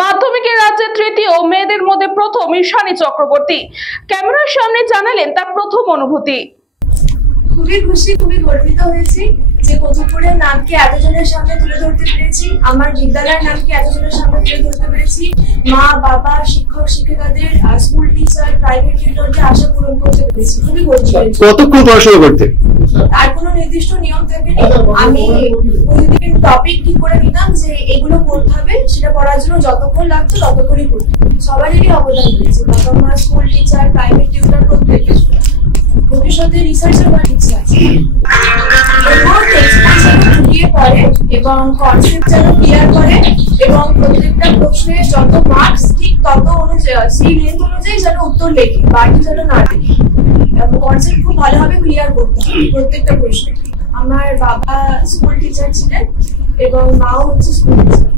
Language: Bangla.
মাধ্যমিকের রাজ্যে তৃতীয়, মেয়েদের মধ্যে প্রথম ঈশানী চক্রবর্তী ক্যামেরার সামনে জানালেন তার প্রথম অনুভূতি। খুবই খুশি, খুবই গর্বিত হয়েছি যে কতুলপুরের নামকে এতজনের সামনে তুলে ধরতে পেরেছি, আমার বিদ্যালয়ের নামকে এতজনের সামনে তুলে ধরতে পেরেছি। মা বাবা, শিক্ষক শিক্ষিকাদের, স্কুল টিচার, প্রাইভেট টিউটরদের আশা পূরণ করতে পেরেছি। খুবই গর্বিত। কতক্ষণ পড়াশোনা করতে? আর কোনো নির্দিষ্ট নিয়ম থাকেনি, আমি প্রতিদিন টপিক ঠিক করে নিতাম যে এগুলো পড়তে হবে, সেটা পড়ার জন্য যতক্ষণ লাগতো ততক্ষণই পড়তাম। সবারই অবদান রয়েছে, বাবা মা, স্কুল টিচার, প্রাইভেট টিউটর, প্রত্যেকে। ভবিষ্যতে রিসার্চের করার ইচ্ছা আছে এবং কনসেপ্ট যেন ক্লিয়ার করে এবং প্রত্যেকটা প্রশ্নের যত মার্কস ঠিক তত অনুযায়ী সেই লেন্থ অনুযায়ী যেন উত্তর লেখে, বাকি যেন না লেখে। কনসেপ্ট খুব ভালোভাবে ক্লিয়ার করতে হবে প্রত্যেকটা প্রশ্নে। আমার বাবা স্কুল টিচার ছিলেন এবং মাও হচ্ছে স্কুল টিচার।